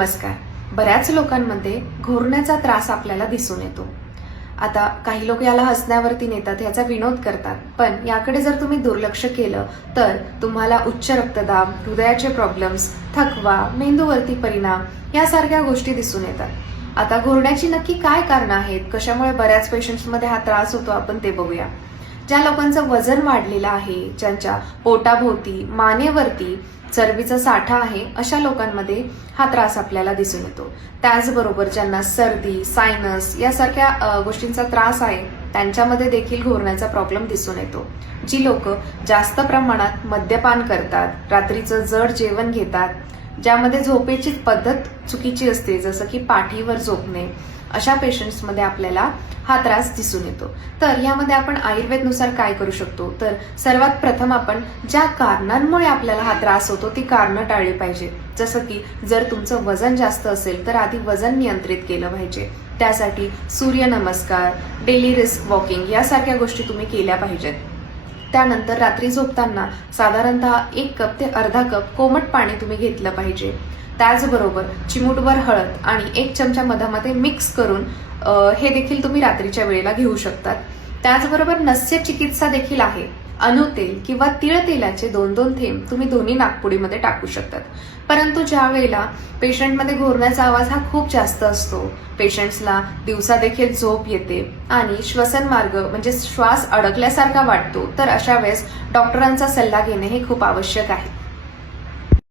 नमस्कार. बऱ्याच लोकांमध्ये घोरण्याचा त्रास आपल्याला दिसून येतो. आता काही लोक याला हसण्यावरती नेतात, याचा विनोद करतात, पण याकडे जर तुम्ही दुर्लक्ष केलं तर तुम्हाला उच्च रक्तदाब, हृदयाचे प्रॉब्लेम्स, थकवा, मेंदूवरती परिणाम यासारख्या गोष्टी दिसून येतात. आता घोरण्याची नक्की काय कारणं आहेत, कशामुळे बऱ्याच पेशंट्समध्ये हा त्रास होतो, आपण ते बघूया. ज्या लोकांचं वजन वाढलेलं आहे, ज्यांच्या पोटाभोवती, मानेवरती चरबीचा साठा आहे, अशा लोकांमध्ये हा त्रास आपल्याला दिसून येतो. त्याचबरोबर ज्यांना सर्दी, सायनस यासारख्या गोष्टींचा त्रास आहे, त्यांच्यामध्ये देखील घोरण्याचा प्रॉब्लेम दिसून येतो. जी लोक जास्त प्रमाणात मद्यपान करतात, रात्रीचं जड जेवण घेतात, ज्यामध्ये झोपेची पद्धत चुकीची असते, जसं की पाठीवर झोपणे, अशा पेशंट्समध्ये आपल्याला हा त्रास दिसून येतो. तर यामध्ये आपण आयुर्वेदनुसार काय करू शकतो, तर सर्वात प्रथम आपण ज्या कारणांमुळे आपल्याला हा त्रास होतो ती कारणं टाळली पाहिजे. जसं की जर तुमचं वजन जास्त असेल तर आधी वजन नियंत्रित केलं पाहिजे. त्यासाठी सूर्यनमस्कार, डेली रिस्क वॉकिंग यासारख्या गोष्टी तुम्ही केल्या पाहिजेत. त्यानंतर रात्री झोपताना साधारणतः 1 कप ते अर्धा कप कोमट पाणी तुम्ही घेतलं पाहिजे. त्याचबरोबर चिमूटभर हळद आणि 1 चमचा मधामध्ये मिक्स करून हे देखील तुम्ही रात्रीच्या वेळेला घेऊ शकतात. त्याचबरोबर नस्य चिकित्सा देखील आहे. अनुतेल किंवा तीळ तेलाचे 2-2 थेंब तुम्ही दोन्ही नाकपुडीमध्ये टाकू शकतात. परंतु ज्या वेळेला पेशंटमध्ये घोरण्याचा आवाज हा खूप जास्त असतो, पेशंट्सला दिवसा देखील झोप येते आणि श्वसन मार्ग म्हणजे श्वास अडकल्यासारखा वाटतो, तर अशा वेळेस डॉक्टरांचा सल्ला घेणे हे खूप आवश्यक आहे.